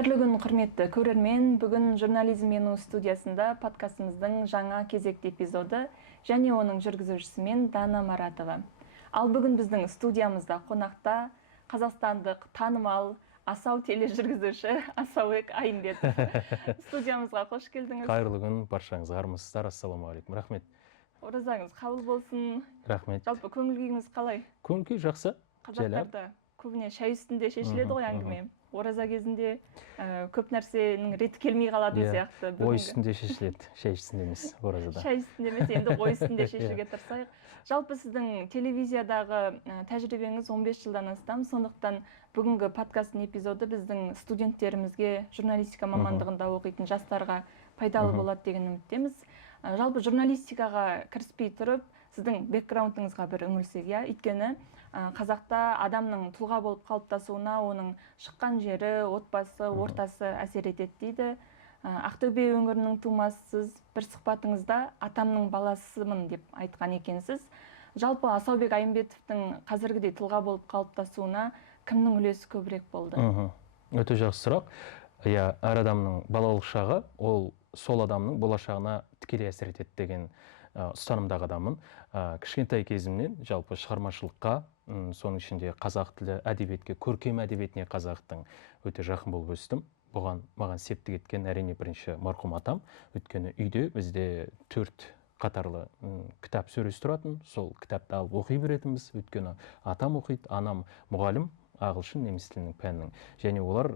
Қайырлы күн, құрметті көрермен. Бүгін журнализм менің студиясында подкастымыздың жаңа кезекті эпизоды және оның жүргізушісімен Дана Маратова. Ал бүгін біздің студиямызда қонақта қазақстандық танымал асау тележүргізуші Асауек Айымбетов. Студиямызға қош келдіңіз. Қайырлы күн, баршаңызға армысыздар. Ассалаумағалейкум. Рахмет. Оразаңыз қабыл болсын. Рахмет. Жалпы көңіл күйіңіз қалай? Көңіл күй жақсы. Қазақтарда көбіне шай үстінде шешіледі ғой әңгіме. Ораза кезінде көп нәрсенің реті келмей қалатын сияқты. Ой үстінде шешіледі, шай үстінде емес, оразада. Шай үстінде емес, енді ой үстінде шешуге тырысайық. Жалпы сіздің телевизиядағы тәжірибеңіз 15 жылдан астам, сондықтан бүгінгі подкасттың эпизоды біздің студенттерімізге, журналистика мамандығында оқитын жастарға пайдалы болады деген үміттеміз. Жалпы журналистикаға кіріспей тұрып, сіздің бэкграундыңызға бір үңілсек, өйткені қазақта адамның тұлға болып қалыптасуына оның шыққан жері, отбасы, ортасы әсер етеді дейді. Ақтөбе өңірінің тумасысыз, бір сұхбатыңызда атамның баласымын деп айтқан екенсіз. Жалпы Асаубек Айымбетовтың қазіргідей тұлға болып қалыптасуына кімнің үлесі көбірек болды? Өте жақсы сұрақ. Әр адамның балалық шағы ол сол адамның болашағына тікелей әсер етеді деген ұстанымдағы адаммын. Кішкентай кезімнен жалпы шығармашылыққа, соның ішінде қазақ тілі әдебиетке, көркем әдебиетіне қазақтың өте жақын болып өстім. Маған септік еткен әрине бірінші марқұм атам. Өйткені үйде бізде 4 қатарлы кітап сөресі тұратын, сол кітапты алып оқи беретінбіз. Өйткені атам оқиды, анам мұғалім, ағылшын, неміс тілінің пәнінің. Және олар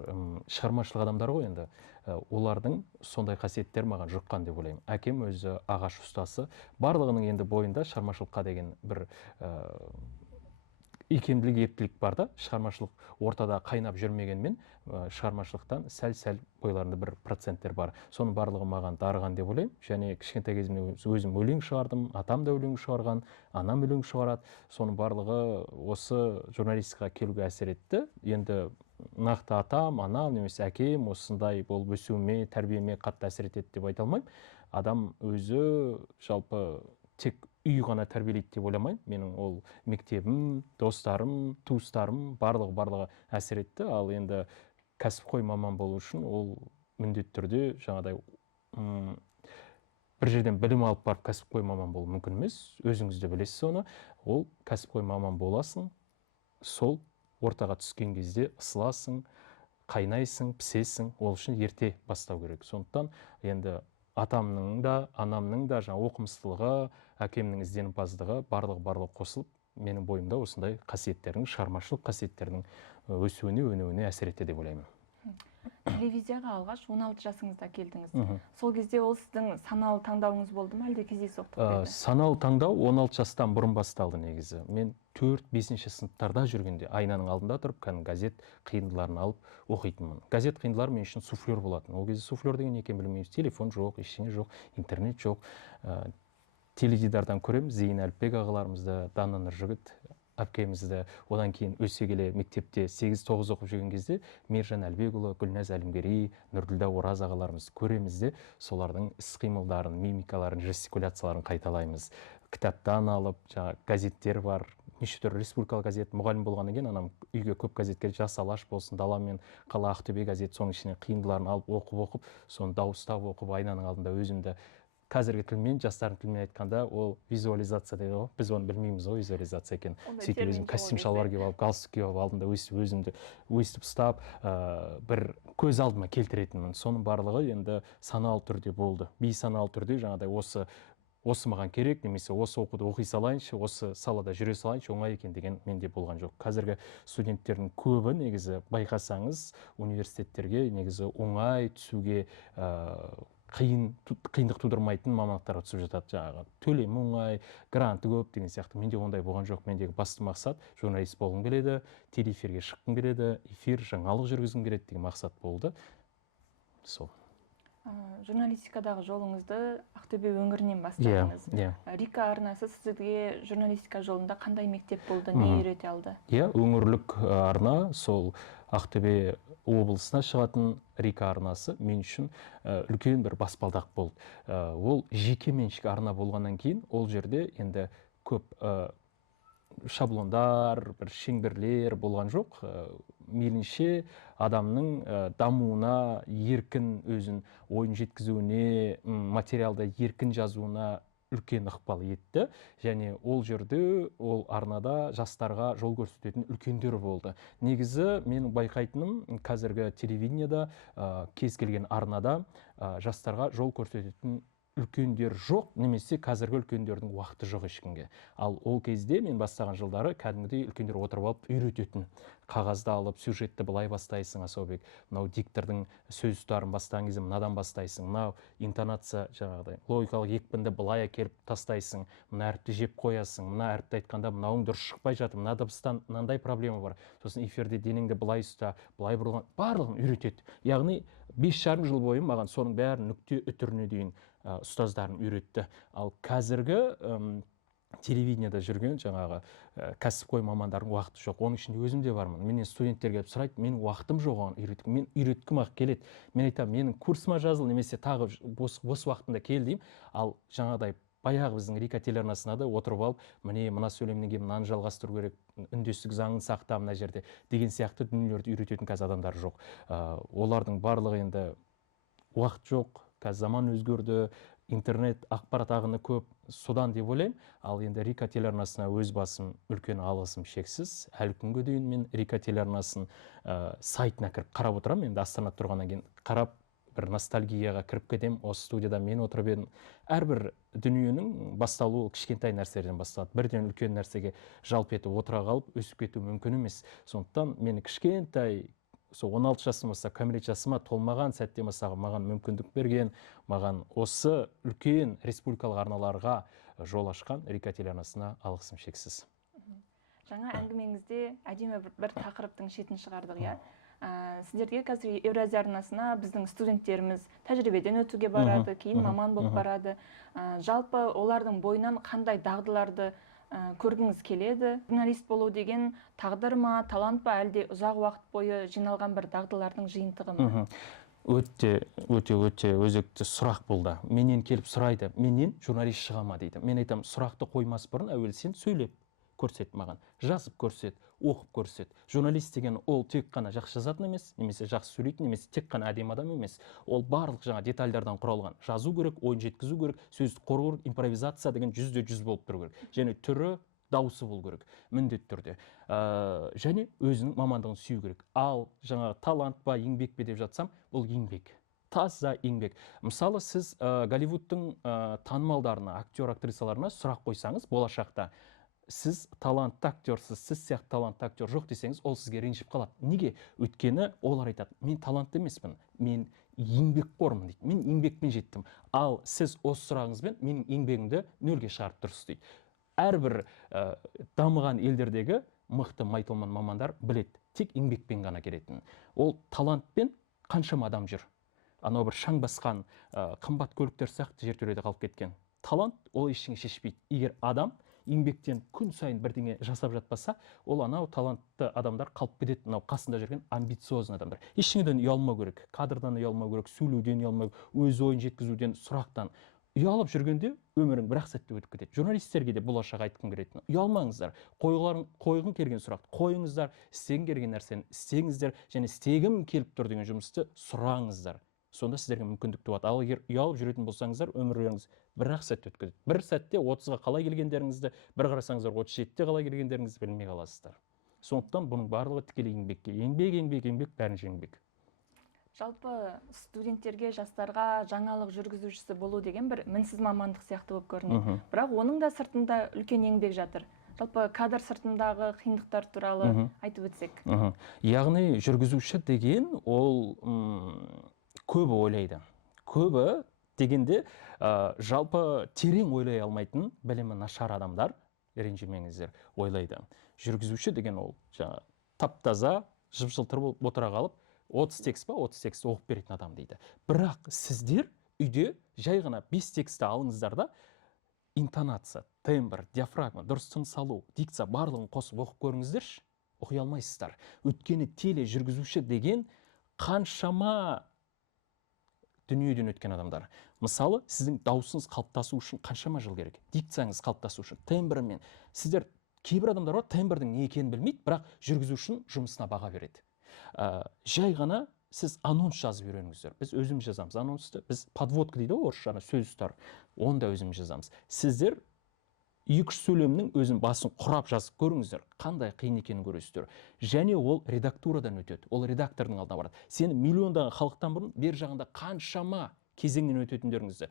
шығармашылық адамдар ғой енді. Олардың сондай қасиеттер маған жұққан деп ойлаймын. Әкем өзі ағаш ұстасы. Барлығының енді бойында шығармашылыққа деген бір икемділік, ептілік бар да, шығармашылық ортада қайнап жүрмегенмен, шығармашылықтан сәл-сәл бойларында бір проценттер бар. Соның барлығы маған дарыған деп ойлаймын. Және кішкентай кезімде өзім өлең шығардым, атам да өлең шығарған, анам өлең шығарады. Соның барлығы осы журналистикаға келуге әсер етті. Енді нақты атам, анам, немесе әкем осындай болып өсуіме, тәрбиеме қатты әсер етеді деп айта алмаймын. Адам өзі жалпы тек үй ғана тәрбиелейді деп ойламаймын. Менің ол мектебім, достарым, туыстарым, барлығы әсер етті. Ал енді кәсіпқой маман болу үшін ол міндетті түрде жаңағыдай бір жерден білім алып барып кәсіпқой маман болу мүмкін емес. Өзіңіз де білесіз оны. Ол кәсіпқой маман боласың, сол ортаға түскен кезде ысыласың, қайнайсың, пісесің. Ол үшін ерте бастау керек. Сондықтан енді атамның да, анамның да жаңа оқымыстылығы, әкемнің ізденімпаздығы барлығы қосылып, менің бойымда осындай қасиеттердің, шығармашылық қасиеттердің өсуіне, өнуіне әсер етті деп ойлаймын. Телевизияға алғаш 16 жасыңызда келдіңіз. Сол кезде ол сіздің саналы таңдауыңыз болды ма, әлде кездейсоқтық еді? Саналы таңдау 16 жастан бұрын басталды негізі. Мен 4-5 сыныптарда жүргенде айнаның алдында тұрып, газет қиындыларын алып оқитынмын. Газет қиындылары мен үшін суфлер болатын. Ол кезде суфлер деген екен білмейміз. Телефон жоқ, ештеңе жоқ, интернет жоқ. Теледидардан көреміз, Зейін Әліпбек ағаларымызды, Дана Нұржігіт әпкемізді. Одан кейін өсе келе мектепте 8-9 оқып жүрген кезде Мержан Әлбекұлы, Гүлназ Әлімгерей, Нұрділдә Ораз ағаларымыз көреміз де солардың іс-қимылдарын, мимикаларын, жестикуляцияларын қайталаймыз. Кітаптан алып, газеттер бар, неше түрлі республикалық газет, мұғалім болғаннан кейін анам үйге көп газетке Жас Алаш болсын, Дала мен Қала, Ақтөбе газет, соның ішіне қиындыларын алып оқып, соны дауыстап оқып, айнаның алдында өзімді қазіргі тілмен, жастардың тілмен айтқанда, ол визуализация дейді ғой. Біз оны білмейміз ғой, визуализация екен. Сөйтіп өзім костюм шалбар киіп алып, галстук киіп алып, алдында өзімді өстіп ұстап, бір көз алдыма келтіретінмін. Соның барлығы енді саналы түрде болды. Бейсаналы түрде жаңағыдай осы маған керек, немесе осы оқуды оқи салайыншы, осы салада жүре салайыншы, оңай екен деген менде болған жоқ. Қазіргі студенттердің көбі негізі байқасаңыз, университеттерге негізі оңай түсуге қиындық тудырмайтын мамандықтарға түсіп жатады. Жаңағы төлемі оңай, гранты көп деген сияқты. Менде ондай болған жоқ. Мендегі басты мақсат журналист болғым келеді, телеэфирге шыққым келеді, эфир, жаңалық жүргізгім келеді деген мақсат болды. Сол. Журналистикадағы жолыңызды Ақтөбе өңірінен бастадыңыз. Рика арнасы сізге журналистика жолында қандай мектеп болды, не үйрете алды? Өңірлік арна, сол Ақтөбе облысына шығатын Рика арнасы мен үшін үлкен бір баспалдақ болды. Ол жеке меншік арна болғаннан кейін, ол жерде енді көп шаблондар, бір шеңберлер болған жоқ. мейлінше адамның дамуына, еркін өзін ойын жеткізуіне, материалда еркін жазуына үлкен ықпал етті. Және ол жерде, ол арнада жастарға жол көрсететін үлкендер болды. Негізі менің байқайтыным, қазіргі телевидениеда, кез келген арнада жастарға жол көрсететін үлкендер жоқ, немесе қазіргі үлкендердің уақыты жоқ ешкімге. Ал ол кезде мен бастаған жылдары кәдімгідей үлкендер отырып алып үйрететін. Қағазды алып, сюжетті былай бастайсың, Асаубек, мынау диктордың сөз тұстарын бастаған кезде мынадан бастайсың, мынау интонация жаңағыдай, логикалық екпінді былай әкеліп тастайсың, мына әріпті жеп қоясың, мына әріпті айтқанда мынауың дұрыс шықпай жатыр, мына дыбыстан мынандай проблема бар. Сосын эфирде денеңді былай ұста, былай бұрылған, барлығын үйретеді. Яғни 5,5 жыл бойы маған соның бәрін нүкте үтіріне дейін ұстаздарым үйретті. Ал қазіргі телевидениеда жүрген жаңағы кәсіпқой мамандардың уақыты жоқ. Оның ішінде өзім де бармын. Менен студенттер келіп сұрайды, менің уақытым жоқ оған үйретуге. Мен үйреткім ақ келеді. Мен айтамын, менің курсыма жазыл, немесе тағы бос уақытында кел деймін. Ал жаңағыдай баяғы біздің Рика телеарнасына да отырып алып, мына сөйлемнен кейін мынаны жалғастыру керек, үндестік заңын сақта мына жерде деген сияқты дүниелерді үйрететін қазір адамдар жоқ. Олардың барлығы енді уақыт жоқ, қазір заман өзгерді, интернет ақпарат ағыны көп, содан деп ойлаймын. Ал енді Рика телеарнасына өз басым үлкен алғысым шексіз. Әлі күнге дейін мен Рика телеарнасын сайтына кіріп қарап отырамын. Енді Астанада тұрғаннан кейін қарап, бір ностальгияға кіріп кетемін. Осы студияда мен отырып едім. Әрбір дүниенің басталуы кішкентай нәрселерден басталады. Бірден үлкен нәрсеге жалп етіп отыра қалып өсіп кету мүмкін емес. Сондықтан мені кішкентай, сол 16 жасым болса, кәмелет жасыма толмаған сәтте болса, маған мүмкіндік берген, маған осы үлкен республикалық арналарға жол ашқан Рика телеарнасына алғысым шексіз. Жаңа әңгімеңізде әдемі бір тақырыптың шетін шығардық, иә. Сіздерге қазір Евразия арнасына біздің студенттеріміз тәжірибеден өтуге барады, кейін маман болып барады. Жалпы олардың бойынан қандай дағдыларды көргіңіз келеді? Журналист болу деген тағдыр ма, талант па, әлде ұзақ уақыт бойы жиналған бір дағдылардың жиынтығы ма? Өте өзекті сұрақ болды. Менен келіп сұрайды, менен журналист шыға ма дейді. Мен айтамын, сұрақты қоймас бұрын әуелі сен сөйлеп көрсет маған, жазып көрсет, оқып көрсет. Журналист деген ол тек қана жақсы жазатын емес, немесе жақсы сөйлейтін, немесе тек қана әдемі адам емес. Ол барлық жаңа детальдардан құралған. Жазу керек, ойын жеткізу керек, сөзді қорғау керек, импровизация деген 100% болып тұру керек. Және түрі, дауысы болу керек, міндетті түрде. Және өзінің мамандығын сүю керек. Ал жаңағы талант па, еңбек пе деп жатсам, бұл еңбек. Таза еңбек. Мысалы, сіз Голливудтың танымалдарына, актер-актрисаларына сұрақ қойсаңыз, болашақта сіз талантты актерсіз, сіз сияқты талантты актер жоқ десеңіз, ол сізге ренжіп қалады. Неге? Өйткені олар айтады, мен талантты емеспін, мен еңбекқормын дейді. Мен еңбекпен жеттім. Ал сіз осы сұрағыңызбен менің еңбегімді нөлге шығарып тұрсыз дейді. Әрбір дамыған елдердегі мықты майталман мамандар біледі, тек еңбекпен ғана келетінін. Ол талантпен қаншама адам жүр. Анау бір шаң басқан қымбат көліктер сияқты жертөледе қалып кеткен. Талант ол ештеңе шешпейді. Егер адам еңбектен күн сайын бірдеңе жасап жатпаса, ол анау талантты адамдар қалып кетеді. Мынау қасында жүрген амбициозный адамдар. Ештеңеден ұялмау керек, кадрдан ұялмау керек, сөйлеуден ұялмау керек, өз ойын жеткізуден, сұрақтан. Ұялып жүргенде өмірің бір-ақ сәтте өтіп кетеді. Журналистерге де болашақ айтқым келеді. Ұялмаңыздар. Қойғың келген сұрақты қойыңыздар, істегің келген нәрсені істеңіздер, және істегім келіп тұр деген жұмысты сұраңыздар. Сонда сіздерге мүмкіндік туады. Ал егер ұялып жүретін болсаңыздар, өміріңіз бір-ақ сәтте өтіп кетеді. Бір сәтте 30-ға қалай келгендеріңізді, бір қарасаңыздар 37-те қалай келгендеріңізді білмей қаласыздар. Сондықтан бұның барлығы тікелей еңбекке. Еңбек, бәрінше еңбек. Жалпы студенттерге, жастарға жаңалық жүргізушісі болу деген бір мінсіз мамандық сияқты болып көрінеді. Бірақ оның да сыртында үлкен еңбек жатыр. Жалпы кадр сыртындағы қиындықтар туралы айтып өтсек. Яғни жүргізуші деген ол көбі ойлайды. Көбі дегенде жалпы терең ойлай алмайтын, білімі нашар адамдар, ренжімеңіздер, ойлайды. Жүргізуші деген ол тап-таза, жып-жылтыр болып отыра қалып, 30 текст па, 30 текст оқып беретін адам дейді. Бірақ сіздер үйде жай ғана 5 тексті алыңыздар да, интонация, тембр, диафрагма, дұрыс тыныс алу, дикция барлығын қосып оқып көріңіздерші, оқи алмайсыздар. Өйткені теле жүргізуші деген қаншама дүниеден өткен адамдар. Мысалы, сіздің даусыңыз қалыптасу үшін қаншама жыл керек? Дикцияңыз қалыптасу үшін, тембрмен. Сіздер кейбір адамдар бар, тембрдің не екенін білмейді, бірақ жүргізушінің жұмысына баға береді. жай ғана сіз анонс жазып үйреніңіздер. Біз өзіміз жазамыз анонсты. Біз подводка дейді ғой орысша, сөз ұстар. Оны да өзіміз жазамыз. Сіздер екі-үш сөйлемнің өзін басын құрап жазып көріңіздер, қандай қиын екенін көресіздер. Және ол редактурадан өтеді, ол редактордың алдына барады. Сені миллиондаған халықтан бұрын бер жағында қаншама кезеңнен өтетіндеріңізді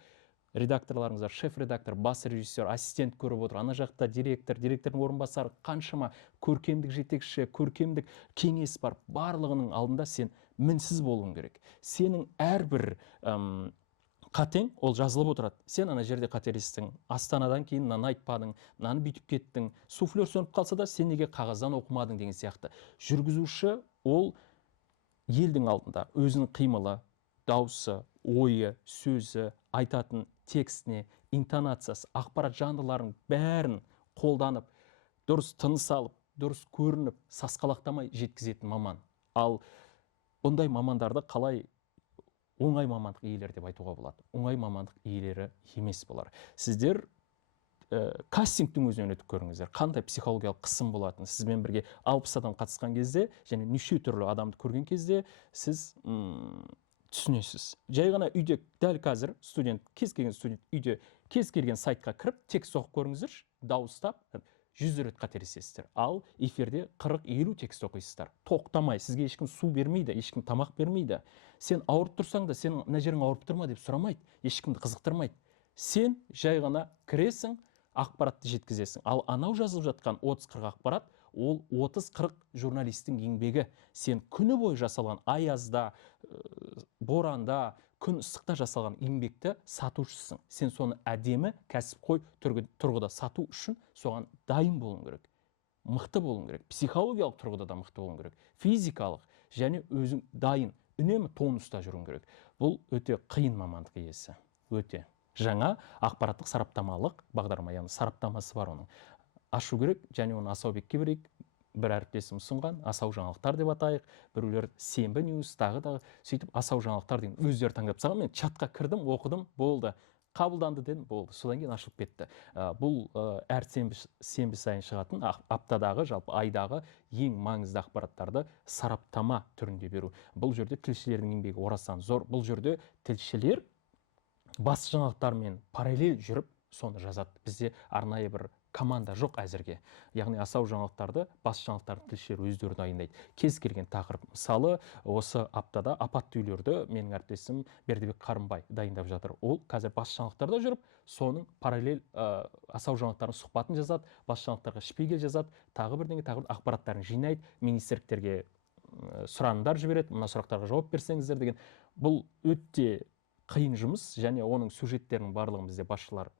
редакторларыңыздар, шеф-редактор, бас режиссер, ассистент көріп отыр, ана жақта директор, директордың орынбасары, қаншама көркемдік жетекші, көркемдік кеңес бар, барлығының алдында сен мінсіз болуың керек. Сенің әрбір қатең ол жазылып отырады. Сен ана жерде қателестің, астанадан кейін мынаны айтпадың, мынаны бүйтіп кеттің, суфлер сөніп қалса да сен неге қағаздан оқымадың деген сияқты. Жүргізуші ол елдің алдында өзінің қимылы, дауысы, ойы, сөзі, айтатын текстіне, интонациясы, ақпарат жанрларын бәрін қолданып, дұрыс тыныс алып, дұрыс көрініп, сасқалақтамай жеткізетін маман. Ал бұндай мамандарды қалай оңай мамандық иелері деп айтуға болады? Оңай мамандық иелері емес болар. Сіздер кастингтің өзінен өтіп көріңіздер. Қандай психологиялық қысым болатын? Сізбен бірге 60 адам қатысқан кезде, және неше түрлі адамды көрген кезде сіз түсінесіз. Жай ғана үйде дәл қазір кез келген студент үйде кез келген сайтқа кіріп, текст оқып көріңіздерші, дауыстап 100 рет қателесесіздер. Ал эфирде 40-50 текст оқисыздар. Тоқтамай, сізге ешкім су бермейді, ешкім тамақ бермейді. Сен ауырып тұрсаң да, сен мына жерің ауырып тұрма деп сұрамайды, ешкімді қызықтырмайды. Сен жай ғана кіресің, ақпаратты жеткізесің. Ал анау жазылып жатқан 30-40 ақпарат, ол 30-40 журналистің еңбегі. Сен күні бойы жасалған аязда, боранда, күн ыстықта жасалған еңбекті сатушысың. Сен соны әдемі кәсіпқой тұрғыда сату үшін соған дайын болуың керек. Мықты болуың керек. Психологиялық тұрғыда да мықты болуың керек. Физикалық және өзің дайын, үнемі тонуста жүруің керек. Бұл өте қиын мамандық иесі. Өте. Жаңа ақпараттық сараптамалық бағдарлама, яғни сараптамасы бар оның. Ашу керек, және оны Асаубекке берейік. Бір әріптесім ұсынған асау жаңалықтар деп атайық, біреулер сенбі ньюс, тағы да сөйтіп асау жаңалықтар деген өздері таңдап тастаған. Мен чатқа кірдім, оқыдым, болды, қабылданды дедім, болды. Содан кейін ашылып кетті. Бұл әр сенбі сайын шығатын аптадағы, жалпы айдағы ең маңызды ақпараттарды сараптама түрінде беру. Бұл жерде тілшілердің еңбегі орасан зор. Бұл жерде тілшілер бас жаңалықтармен параллель жүріп соны жазады. Бізде арнайы бір команда жоқ әзірге. Яғни асау жаңалықтарды, бас жаңалықтарды тілшілер өздері дайындайды. Кез келген тақырып. Мысалы, осы аптада апатты үйлерді менің әріптесім Бердібек Қарымбай дайындап жатыр. Ол қазір бас жаңалықтарда жүріп, соның параллель асау жаңалықтардың сұхбатын жазады, бас жаңалықтарға шпигель жазады, тағы бірдеңе ақпараттарын жинайды, министрліктерге сұранымдар жібереді, мына сұрақтарға жауап берсеңіздер деген. Бұл өте қиын жұмыс, және оның сюжеттерінің барлығын бізде басшылар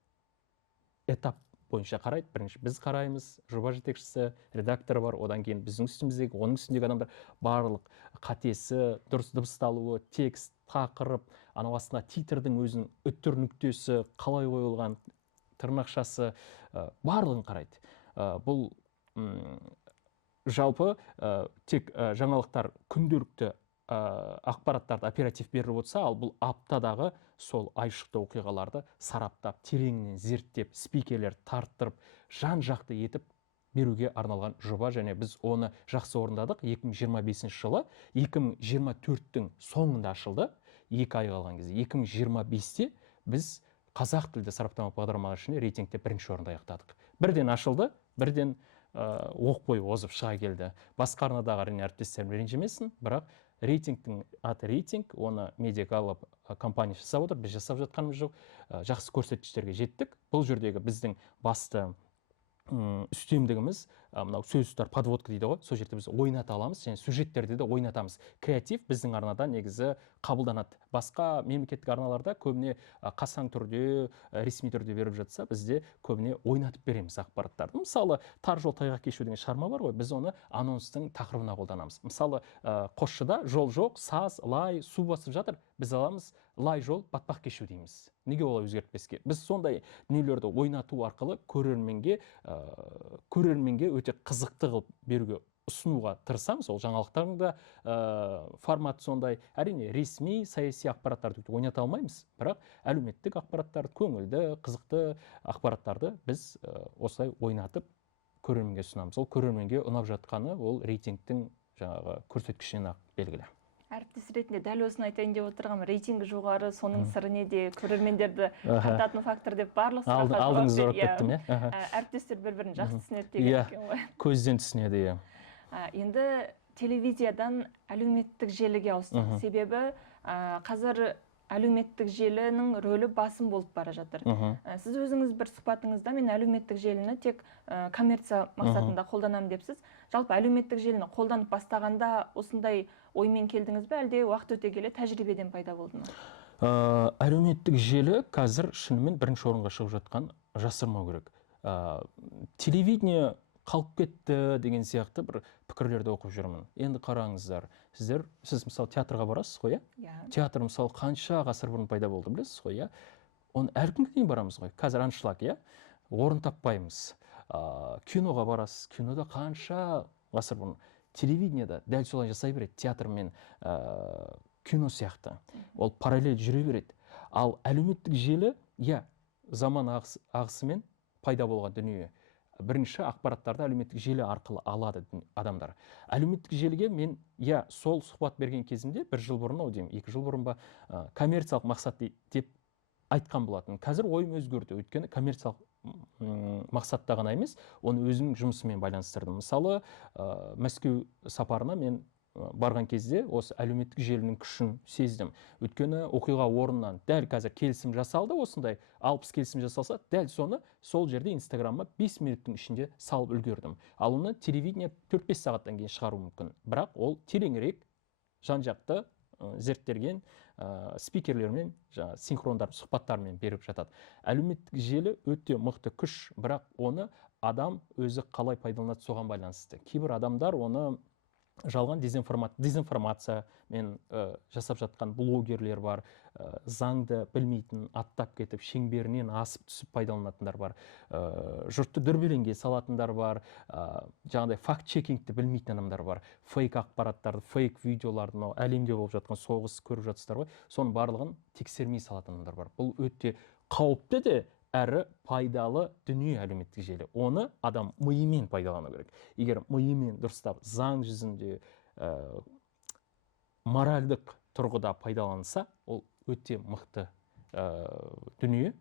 этап бойынша қарайды. Бірінші біз қараймыз, жоба жетекшісі, редактор бар, одан кейін біздің үстіміздегі, оның үстіндегі адамдар барлық қатесі, дұрыс дыбысталуы, текст, тақырып, анау астына титрдің өзінің үтір нүктесі, қалай қойылған, тырнақшасы, барлығын қарайды. Бұл жалпы тек жаңалықтар күнделікті ақпараттарды оператив беріп отырса, ал бұл аптадағы сол айшықты оқиғаларды сараптап, тереңінен зерттеп, спикерлер тарттырып, жан-жақты етіп беруге арналған жоба, және біз оны жақсы орындадық. 2025 жылы, 2024-тің соңында ашылды, 2 ай қалған кезде. 2025-те біз қазақ тілді сараптама бағдарламалары ішінде рейтингте 1-ші орында аяқтадық. Бірден ашылды, бірден оқ бойы озып шыға келді. Басқа арнадағы әрине әріптестерім ренжімесін, бірақ рейтингтің аты рейтинг, оны Медиагаллап компания жасап отыр, біз жасап жатқанымыз жоқ. Жақсы көрсеткіштерге жеттік. Бұл жердегі біздің басты үстемдігіміз мынау сөзтар подводка дейді ғой, сол жерде біз ойната аламыз, және сюжеттерді де ойнатамыз. Креатив біздің арнада негізі қабылданады. Басқа мемлекеттік арналарда көбіне қасаң түрде, ресми түрде беріп жатса, бізде көбіне ойнатып береміз ақпараттарды. Мысалы, тар жол тайғақ кешу деген шығарма бар ғой, біз оны анонстың тақырыбына қолданамыз. Мысалы, Қосшыда жол жоқ, саз, лай, су басып жатыр, біз аламыз лай жол, батпақ кешу дейміз. Неге олай өзгертпеске? Біз сондай дүниелерді ойнату арқылы көрерменге өте қызықты қылып беруге ұсынуға тырысамыз. Ол жаңалықтардың да форматы сондай. Әрине ресми, саяси ақпараттарды ойната алмаймыз, бірақ әлеуметтік ақпараттарды, көңілді, қызықты ақпараттарды біз осылай ойнатып көрерменге ұсынамыз. Ол көрерменге ұнап жатқаны ол рейтингтің жаңағы көрсеткішінен ақ белгілі. Әріптес ретінде дәл осыны айтайын деп отырғам, рейтингі жоғары, соның сыры неде, көрермендерді артатын фактор деп барлық сұраққа жауап алдыңыз зорап кеттім, әріптестер бір-бірін жақсы түсінеді деген екен ғой. Көзден түсінеді, иә. Енді телевизиядан әлеуметтік желіге ауыстық. Себебі қазір әлеуметтік желінің рөлі басым болып бара жатыр. Сіз өзіңіз бір сұхбатыңызда мен әлеуметтік желіні тек коммерция мақсатында қолданамын депсіз. Жалпы әлеуметтік желіні қолданып бастағанда осындай оймен келдіңіз бе, әлде уақыт өте келе тәжірибеден пайда болды ма? Әлеуметтік желі қазір шынымен бірінші орынға шығып жатқан, жасырмау керек. Телевидение қалып кетті деген сияқты бір пікірлерді оқып жүрмін. Енді қараңыздар, сіз мысалы театрға барасыз ғой, театр мысалы қанша ғасыр бұрын пайда болды, білесіз ғой, оны әлі күнге дейін барамыз ғой. Қазір аншлаг, орын таппаймыз. Киноға барасыз, кинода қанша ғасыр бұрын. Телевидениеда дәл солай жасай береді, театр мен кино сияқты. Ол параллель жүре береді. Ал әлеуметтік желі, заман ағысымен пайда болған дүние. Бірінші ақпараттарды әлеуметтік желі арқылы алады адамдар. Әлеуметтік желіге мен, сол сұхбат берген кезімде, 1 жыл бұрын, 2 жыл бұрын ба, коммерциялық мақсат деп айтқан болатын. Қазір ойым өзгерді, өйткені коммерциялық мақсатта ғана емес, оны өзімнің жұмысымен байланыстырдым. Мысалы, Мәскеу сапарына мен барған кезде осы әлеуметтік желінің күшін сездім. Өйткені оқиға орнынан дәл қазір келісім жасалды, осындай 60 келісім жасалса, дәл соны сол жерде Инстаграмға 5 минуттың ішінде салып үлгердім. Ал оны телевидение 4-5 сағаттан кейін шығару мүмкін. Бірақ ол тереңірек, жан-жақты зерттелген спикерлермен, синхрондар, сұхбаттармен беріп жатады. Әлеуметтік желі өте мықты күш, бірақ оны адам өзі қалай пайдаланады соған байланысты. Кейбір адамдар оны жалған дезинформация мен жасап жатқан блогерлер бар, заңды білмейтін, аттап кетіп, шеңберінен асып түсіп пайдаланатындар бар, жұртты дүрбелеңге салатындар бар, жаңағыдай факт-чекингті білмейтін адамдар бар, фейк ақпараттарды, фейк видеоларды, әлемде болып жатқан соғыс көріп жатсыздар ғой, соның барлығын тексермей салатын адамдар бар. Бұл өте қауіпті де әрі пайдалы дүние әлеуметтік желі. Оны адам миымен пайдалану керек. Егер миымен дұрыстап, заң жүзінде, моральдық тұрғыда пайдаланса, ол өте мықты дүние.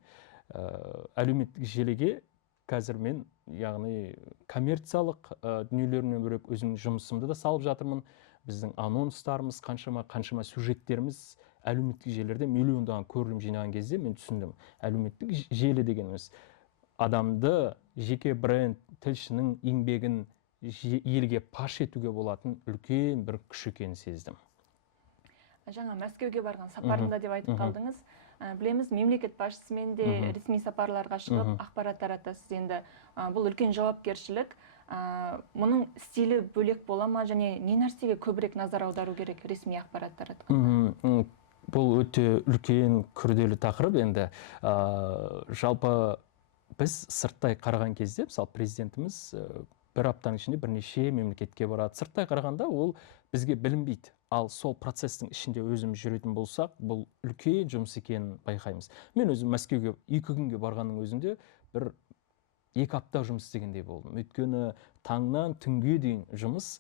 Әлеуметтік желіге қазір мен, яғни коммерциялық дүниелермен бөлек өзімнің жұмысымды да салып жатырмын. Біздің анонстарымыз, қаншама сюжеттеріміз әлеуметтік желілерде миллиондаған көрілім жинаған кезде мен түсіндім. Әлеуметтік желі дегеніміз адамды, жеке бренд, тілшінің еңбегін елге паш етуге болатын үлкен бір күш екенін сездім. Жаңа Мәскеуге барған сапарында деп айтып қалдыңыз. Білеміз, мемлекет басшысымен де ресми сапарларға шығып, ақпарат таратасыз. Енді бұл үлкен жауапкершілік. Мұның стилі бөлек бола ма, және не нәрсеге көбірек назар аудару керек ресми ақпарат таратқанда? Бұл өте үлкен күрделі тақырып. Енді жалпы біз сырттай қараған кезде, мысалы президентіміз бір аптаның ішінде бірнеше мемлекетке барады. Сырттай қарағанда ол бізге білінбейді. Ал сол процестің ішінде өзіміз жүретін болсақ, бұл үлкен жұмыс екенін байқаймыз. Мен өзім Мәскеуге 2 күнге барғанның өзінде бір 2 апта жұмыс істегендей болдым. Өйткені таңнан түнге дейін жұмыс,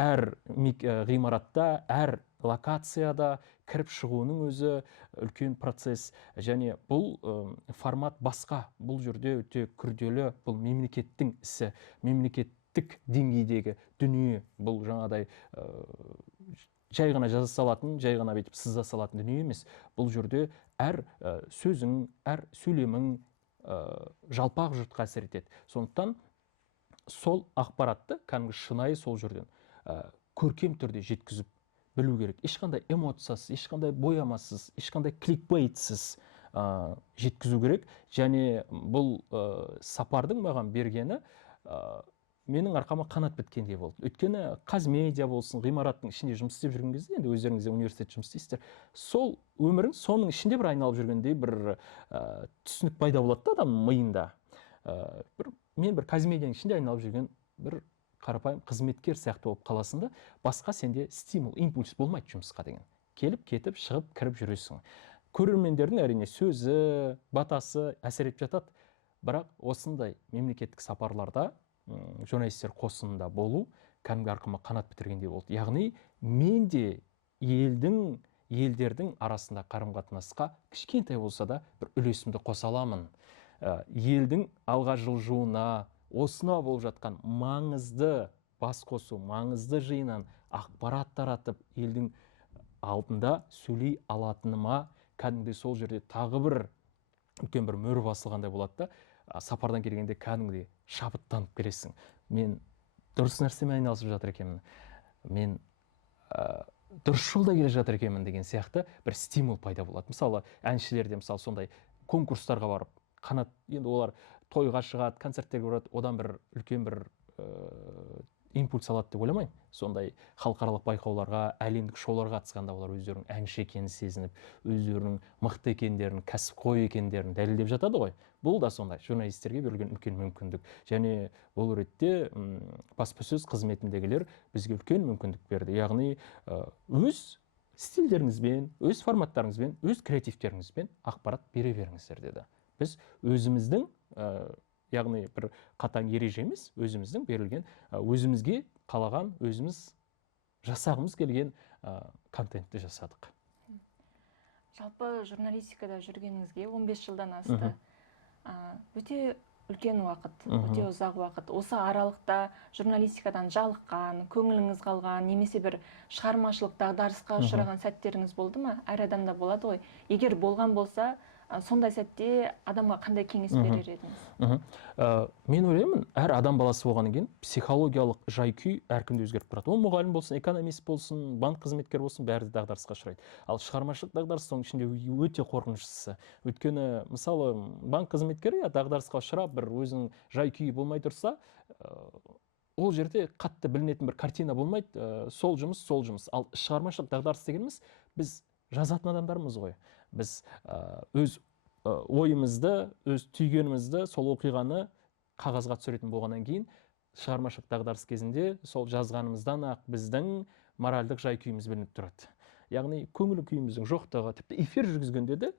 әр ғимаратта, әр локацияда кіріп шығуының өзі үлкен процесс. Және бұл формат басқа. Бұл жерде өте күрделі, бұл мемлекеттің ісі, мемлекеттік деңгейдегі дүние. Бұл жаңадай жай ғана жаза салатын, жай ғана бетіп сыза салатын дүние емес. Бұл жерде әр сөзің, әр сөйлемің жалпақ жұртқа әсер етеді. Сондықтан сол ақпаратты кәдімгі шынайы сол жерден көркем түрде жеткізіп білу керек. Ешқандай эмоциясыз, ешқандай боямасыз, ешқандай кликбейтсіз жеткізу керек. Және бұл сапардың маған бергені менің арқама қанат біткендей болды. Өйткені қазмедиа болсын, ғимараттың ішінде жұмыс істеп жүрген кезде, енді өздеріңізде университет жұмыс істейсіздер, сол өмірің соның ішінде бір айналып жүргендей бір түсінік пайда болады да адамның миында. Мен бір қазмедианың ішінде айналып жүрген бір қарапайым қызметкер сияқты болып қаласың да, басқа сенде стимул, импульс болмайды жұмысқа деген. Келіп, кетіп, шығып, кіріп жүресің. Көрермендердің әрине сөзі, батасы әсер етіп жатады. Бірақ осындай мемлекеттік сапарларда журналистер қосынында болу кәдімгі арқама қанат бітіргендей болды. Яғни мен де елдердің арасында қарым-қатынасқа кішкентай болса да бір үлесімді қоса аламын. Елдің алға жылжуына, осынау болып жатқан маңызды бас қосу, маңызды жиыннан ақпарат таратып, елдің алдында сөйлей алатыныма кәдімгі сол жерде тағы бір үлкен бір мөр басылғандай болады да, сапардан келгенде кәдімгідей шабыттанып келесің. Мен дұрыс нәрсемен айналысып жатыр екенмін. Мен дұрыс жолда келе жатыр екенмін деген сияқты бір стимул пайда болады. Мысалы, әншілерде мысалы сондай конкурстарға барып, қанат, енді олар тойға шығады, концерттерге барады, одан бір үлкен бір импульс алады деп ойламаймын. Сондай халықаралық байқауларға, әлемдік шоуларға қатысқанда олар өздерінің әнші екенін сезініп, өздерінің мықты екендерін, кәсіпқой екендерін дәлелдеп жатады ғой. Бұл да сондай журналистерге берілген үлкен мүмкіндік. Және бұл ретте баспасөз қызметіндегілер бізге үлкен мүмкіндік берді. Яғни өз стильдеріңізбен, өз форматтарыңызбен, өз креативтеріңізбен ақпарат бере беріңіздер деді. Біз өзіміздің яғни бір қатаң ереже емес, өзіміздің берілген, өзімізге қалаған, өзіміз жасағымыз келген контентті жасадық. Жалпы журналистикада жүргеніңізге 15 жылдан асты. Өте үлкен уақыт, өте ұзақ уақыт. Осы аралықта журналистикадан жалыққан, көңіліңіз қалған, немесе бір шығармашылық дағдарысқа ұшыраған сәттеріңіз болды ма? Әр адамда болады ғой. Егер болған болса, сондай сәтте адамға қандай кеңес берер едіңіз? Мен ойлаймын, әр адам баласы болғаннан кейін психологиялық жай-күй әркімде өзгеріп тұрады. Ол мұғалім болсын, экономист болсын, банк қызметкер болсын, бәрі дағдарысқа ұшырайды. Ал шығармашылық дағдарыс соның ішінде өте қорқыныштысы. Өйткені, мысалы, банк қызметкері дағдарысқа ұшырап, бір өзінің жай-күйі болмай тұрса, ол жерде қатты білінетін бір картина болмайды, сол жұмыс. Ал шығармашылық дағдарыс дегеніміз біз жазатын адамдармыз ғой. Біз өз ойымызды, өз түйгенімізді, сол оқиғаны қағазға түсіретін болғаннан кейін, шығармашылық дағдарыс кезінде сол жазғанымыздан ақ біздің моральдық жай-күйіміз білініп тұрады. Яғни көңіл күйіміздің жоқтығы, тіпті эфир жүргізгенде де,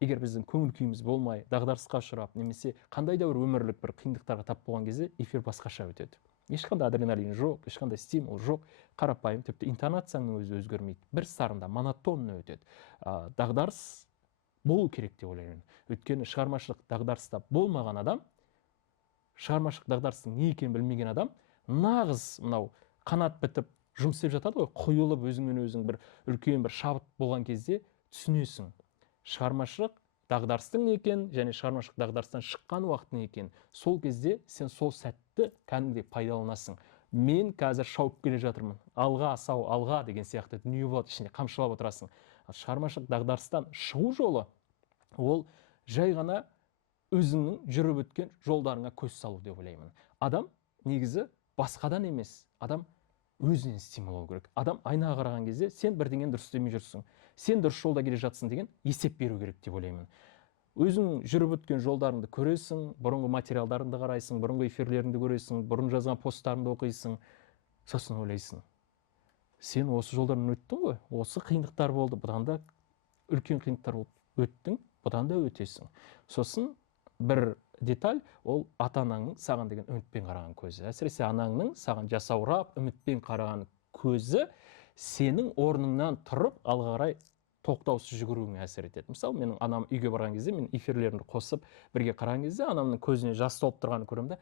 егер біздің көңіл күйіміз болмай, дағдарысқа ұшырап, немесе қандай да бір өмірлік бір қиындықтарға тап болған кезде эфир басқаша өтеді. Ешқандай адреналин жоқ, ешқандай стимул жоқ, қарапайым, тіпті интонацияның өзі өзгермейді. Бір сарында, монотонно өтеді. Дағдарыс болу керек деп ойлаймын. Өйткені шығармашылық дағдарыста болмаған адам, шығармашылық дағдарыстың не екенін білмеген адам, нағыз мынау қанат бітіп жұмыс істеп жатады ғой, құйылып өзіңмен өзің бір үлкен бір шабыт болған кезде түсінесің. Шығармашылық дағдарыстың не екен, және шығармашылық дағдарыстан шыққан уақыттың екен. Сол кезде сен сол сәтті кәдімгідей пайдаланасың. Мен қазір шауып келе жатырмын. Алға, сау, алға деген сияқты дүние болады, ішінде қамшылап отырасың. Шығармашылық дағдарыстан шығу жолы, ол жай ғана өзіңнің жүріп өткен жолдарыңа көз салу деп ойлаймын. Адам негізі басқадан емес, адам өзінен стимул алу керек. Адам айнаға қараған кезде сен бірдеңені дұрыс істемей жүрсің, сен дұрыс жолда келе жатсың деген есеп беру керек деп ойлаймын. Өзің жүріп өткен жолдарыңды көресің, бұрынғы материалдарыңды қарайсың, бұрынғы эфирлеріңді көресің, бұрын жазған посттарыңды оқисың, сосын ойлайсың. Сен осы жолдардан өттің ғой, осы қиындықтар болды, бұдан да үлкен қиындықтар өттің, бұдан да өтесің. Сосын бір деталь, ол ата-анаңның саған деген үмітпен қараған көзі. Әсіресе анаңның саған жасаурап, үмітпен қараған көзі сенің орныңнан тұрып, алға қарай тоқтаусыз жүгіруіңе әсер етеді. Мысалы, менің анам үйге барған кезде, мен эфирлерімді қосып бірге қараған кезде, анамның көзіне жас толып тұрғанын көремін да,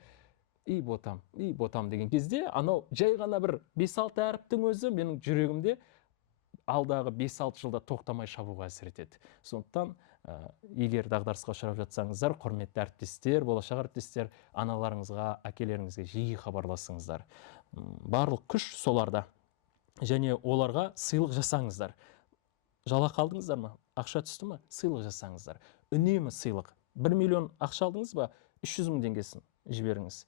ей ботам деген кезде, анау жай ғана бір 5-6 әріптің өзі менің жүрегімде алдағы 5-6 жылда тоқтамай шабуға әсер етеді. Сондықтан, егер дағдарысқа ұшырап жатсаңыздар, құрметті әріптестер, болашақ әріптестер, аналарыңызға, әкелеріңізге жиі хабарласыңыздар. Барлық күш соларда. Және оларға сыйлық жасаңыздар. Жалақы алдыңыздар ма? Ақша түсті ма? Сыйлық жасаңыздар. Үнемі сыйлық. 1 миллион ақша алдыңыз ба? 300 мың теңгесін жіберіңіз.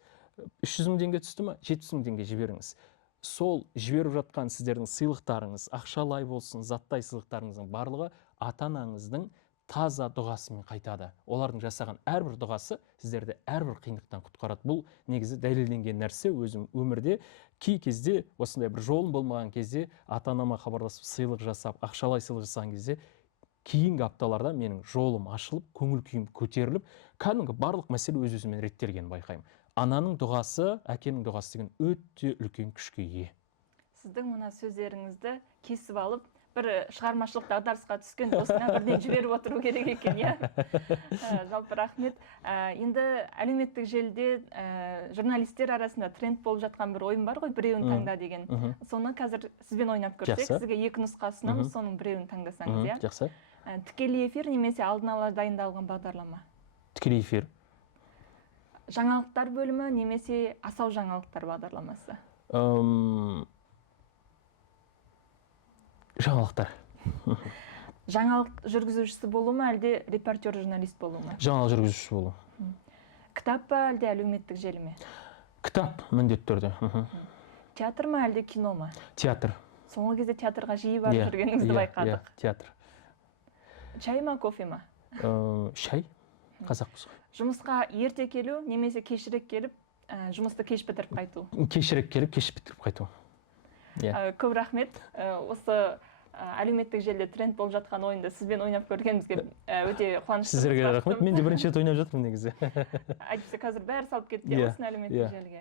300 мың теңге түсті ма? 700 мың теңге жіберіңіз. Сол жіберіп жатқан сіздердің сыйлықтарыңыз, ақшалай болсын, заттай сыйлықтарыңыздың барлығы ата-анаңыздың таза дұғасымен қайтады. Олардың жасаған әрбір дұғасы сіздерді әрбір қиындықтан құтқарады. Бұл негізі дәлелденген нәрсе. Өзім өмірде кей кезде, осындай бір жолым болмаған кезде, ата-анама хабарласып, сыйлық жасап, ақшалай сыйлық жасаған кезде, кейінгі апталарда менің жолым ашылып, көңіл күйім көтеріліп, кәдімгі барлық мәселе өз-өзімен реттелгенін байқаймын. ананың дұғасы, әкенің дұғасы деген өте үлкен күшке ие. Сіздің мына сөздеріңізді кесіп алып, бір шығармашылық дағдарысқа түскен досына бірден жіберіп отыру керек екен, иә? Жалпы рахмет. Енді әлеуметтік желіде журналистер арасында тренд болып жатқан бір ойын бар ғой, біреуін таңда деген. Соны қазір сізбен ойнап көрсек, сізге 2 нұсқа ұсынамыз, соның біреуін таңдасаңыз, иә? Жақсы. Тікелей эфир немесе алдын ала дайындалған бағдарлама? Тікелей эфир. Жаңалықтар бөлімі немесе асау жаңалықтар бағдарламасы? Жаңалықтар. Жаңалық жүргізушісі болу ма, әлде репортер журналист болу ма? Жаңалық жүргізушісі болу. Кітап па, әлде әлеуметтік желі ме? Кітап, міндетті түрде. Театр ма, әлде кино ма? Театр. Соңғы кезде театрға жиі барып жүргеніңізді байқадық. Театр. Чай ма, кофе ма? Шай. Қазақпыз. Жұмысқа ерте келу немесе кешірек келіп, жұмысты кеш бітіріп қайту? Кешірек келіп, кеш бітіріп қайту. Көп рахмет. Осы әлеуметтік желіде тренд болып жатқан ойынды сізбен ойнап көргенімізге өте қуаныштымыз. Сіздерге рахмет. Мен де бірінші рет ойнап жатырмын негізі. Әйтпесе қазір бәрі салып кетті осыны әлеуметтік желіге.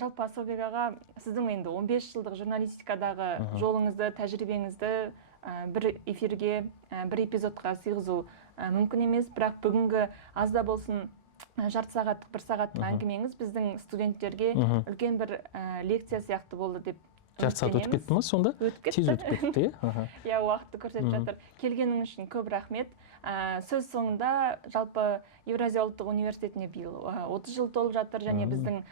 Жалпы Асаубек аға, сіздің енді 15 жылдық журналистикадағы жолыңызды, тәжірибеңізді бір эфирге, бір эпизодқа сыйғызу мүмкін емес, бірақ бүгінгі аз да болсын жарты сағаттық, 1 сағаттық әңгімеңіз біздің студенттерге үлкен бір лекция сияқты болды деп жарты сағат өтіп кетті ма сонда? Тез өтіп кетті, иә, уақытты көрсетіп жатыр. Келгенің үшін көп рахмет. Сөз соңында жалпы Еуразия ұлттық университетіне биыл 30 жыл толып жатыр, және біздің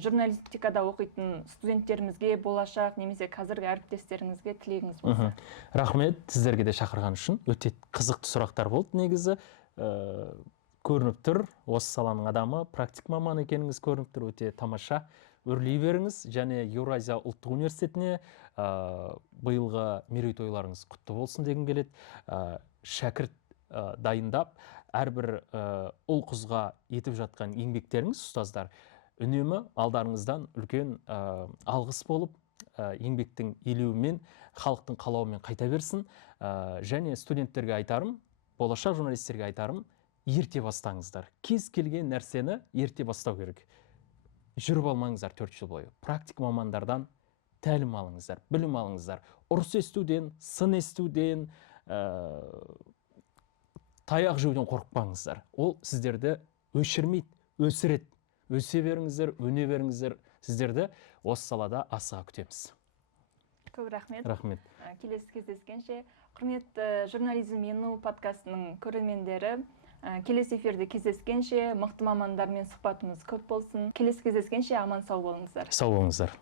журналистикада оқитын студенттерімізге, болашақ немесе қазіргі әріптестеріңізге тілегіңіз болса. Рахмет, сіздерге де шақырған үшін. Өте қызықты сұрақтар болды негізі. Көрініп тұр, осы саланың адамы, практик маман екеніңіз көрініп тұр, өте тамаша. Өрлей беріңіз, және Еуразия ұлттық университетіне биылғы мерейтойларыңыз құтты болсын дегім келеді. Шәкірт дайындап, әрбір ұл қызға етіп жатқан еңбектеріңіз, ұстаздар, үнемі алдарыңыздан үлкен алғыс болып, еңбектің елеуімен, халықтың қалауымен қайта берсін. Және студенттерге айтарым, болашақ журналистерге айтарым, ерте бастаңыздар. Кез келген нәрсені ерте бастау керек. Жүріп алмаңыздар 4 жыл бойы. Практик мамандардан тәлім алыңыздар, білім алыңыздар. Ұрыс естуден, сын естуден, таяқ жеуден қорықпаңыздар. Ол сіздерді өшірмейді, өсіреді. Өсе беріңіздер, өне беріңіздер. Сіздерді осы салада асыға күтеміз. Көп рахмет. Рахмет. Келесі кездескенше, құрметті журнализм ену подкастының көрермендері, келесі эфирде кездескенше, мықты мамандармен сұхбатымыз көп болсын. Келесі кездескенше аман сау болыңыздар. Сау болыңыздар.